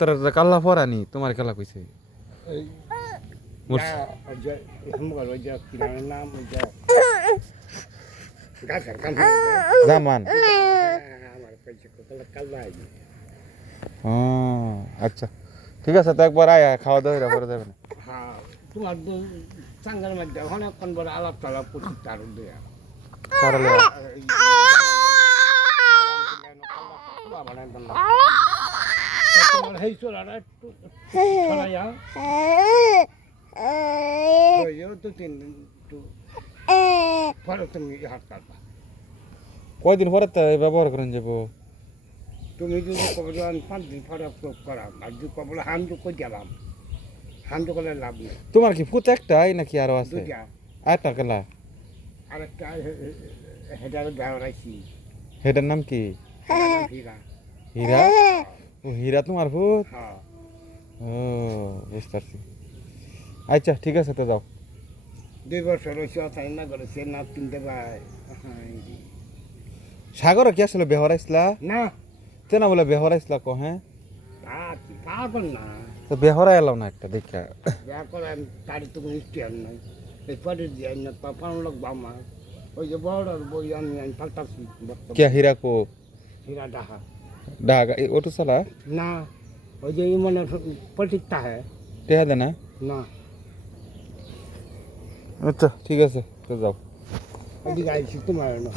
তোর কাল্লা পরানি তোমার খেলা কইছে জামান আচ্ছা ঠিক আছে তো একবার আয় খাওয়া দাওয়া করে দেবে না তোমার চাঙ্গার মধ্যে অনেকক্ষণ বড় আলাপ টালাপ করছি তার দেয়া কারলে তোমার হেই চোরাটা একটু ছড়াইয়া তো তিন দিন একটু পরে তুমি হাত কাটবা কয়দিন পরে তো ব্যবহার করেন যাবো তুমি যদি কবল 5 দিন পরে প্রয়োগ করা আর যদি কবল হামজু করে দিলাম হামজু করলে লাভ নেই তোমার কি ফুট একটাই নাকি আরো আছে দুইটা আরেকটা খেলা আরেকটা হেডার গাওয়াইছি হেটার নাম কি হীরা হীরা ও হীরা তোমার ফুট হ্যাঁ ও বুঝতে পারছি আচ্ছা ঠিক আছে তো যাও 2 বছর হয়েছে তাই না করে সে না কিনতে পায় সাগর কি আসলে বেহর আইসলা না তেনা বলে বেহর আইসলা কো হ্যাঁ পাগল না তো বেহরা এলাম না একটা দেখা যা করে তারি তো মিষ্টি আর নাই এই পরে দিয়ে না পাপান লোক বামা ওই যে বড় বই আমি পাল্টাছি क्या हीरा को হীরা ডাহা डागा ऑटो चला না ওই যে মানে প্রতীকটা হ্যাঁ टेहा देना না अच्छा ठीक है तो जाओ ওদিকে আইছি তোমার না